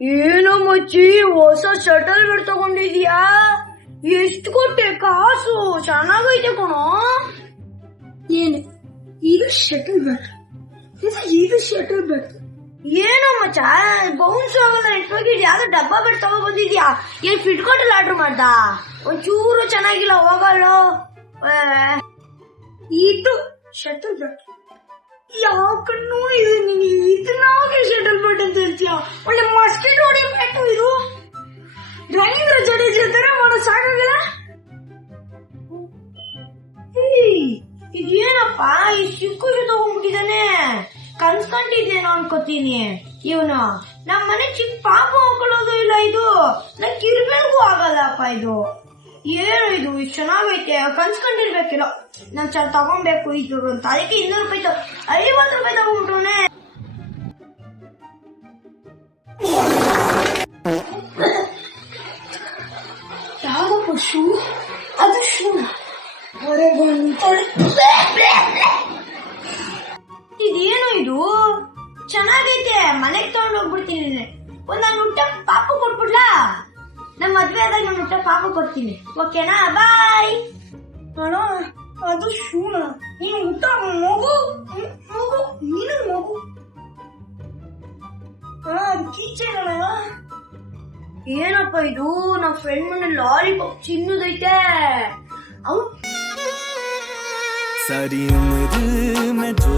ಏನೋ ಮಚ್ಚಿ ಹೊಸ shuttle bed ತಗೊಂಡಿದ್ಯಾ? ಎಷ್ಟು ಕೊಟ್ಟೆ ಕಾಸು? ಚೆನ್ನಾಗೈತೆ ಕಣೋ. ಏನು ಇದು ಶಟಲ್ ಬ್ಯಾಟ್? ಇದು ಶಟಲ್ ಬ್ಯಾಟ್ ಏನೋ ಮಚ್ಚ ಬೌನ್ಸ್ ಆಗಲ್ಲ ನೆಟ್ವರ್ಕ್ ಯಾವ್ದೋ ಡಬ್ಬ ಬೆಡ್ ತಗೋ ಬಂದಿದ್ಯಾ? ಏನ್ ಫಿಟ್ ಕೊಟ್ಟಲ್ಲಿ ಆರ್ಡರ್ ಮಾಡ್ದ? ಒಂಚೂರು ಚೆನ್ನಾಗಿಲ್ಲ ಹೋಗಲ್ಲ. ಇದು ಶಟಲ್ ಬ್ಯಾಟ್ ಯಾವ ಕಣ್ಣು ಇದು? ನೀನು ಇದನ್ನ ಶಟಲ್ ಬ್ಯಾಟ್ ಅಂತ ಹೇಳ್ತೀಯ? ಒಳ್ಳೆ ಮಸ್ಕಿಟ್ ಹೊಡಿ ಬ್ಯಾಟು ಇದು. ರವೀಂದ್ರ ಜಡೇಜಾ ತರ ಮಾಡೋ ಸಾಕಾಗಲ್ಲ. ಇದೇನಪ್ಪ ಈ ಚಿಕ್ಕು ತಗೊಂಡ್ಬಿಟ್ಟಿದ್ದಾನೆ? ಕನ್ಸ್ಕೊಂಡಿದ್ದೇನೋ ಅನ್ಕೋತೀನಿ. ಇವನು ನಮ್ಮ ಮನೆ ಚಿಕ್ಕ ಪಾಪ ಹಾಕೊಳ್ಳೋದು ಇಲ್ಲ. ಇದು ನನ್ ಕಿರ್ಬೇಡ್ಗೂ ಆಗಲ್ಲಪ್ಪ. ಇದು ಏನು ಇದು ಇಷ್ಟು ಚೆನ್ನಾಗೈತೆ? ಕನ್ಸ್ಕೊಂಡಿರ್ಬೇಕಿಲ್ಲ ನಾನ್ ತಗೊಂಬೇಕು ಇದು ಅಂತ. ಅದಕ್ಕೆ 200 ರೂಪಾಯಿ 50 ರೂಪಾಯಿ ತಗೊಂಡ್ಬಿಟ್ಟವನೆ. ಯಾವ್ದಪ್ಪ ಶೂ? ಅದು ಶೂ ಇದೇನು ಇದು ಚೆನ್ನಾಗೈತೆ? ಮನೆಗ್ ತಗೊಂಡ್ ಹೋಗ್ಬಿಡ್ತೀನಿ. ನಾನು ಊಟ ಪಾಪ ಕೊಟ್ಬಿಡ್ಲಾ? ನಮ್ಮ ಮದ್ವೆ ಆದಾಗ ನಾನು ಊಟ ಪಾಪ ಕೊಡ್ತೀನಿ. ಓಕೆನಾ? ಬಾಯ್. ಅಣ್ಣ ಅದು ಶೂನ. ನೀನು ಊಟ ಮಗು ಮಗು ನೀನು ಮಗು. ಅದು ಕಿಚನ್. ಏನಪ್ಪ ಇದು? ನಮ್ಮ ಫ್ರೆಂಡ್ ಮನೆ ಲಾಲಿಪಾಪ್ ಚಿನ್ನದೈತೆ. सारी उम्र मैं जो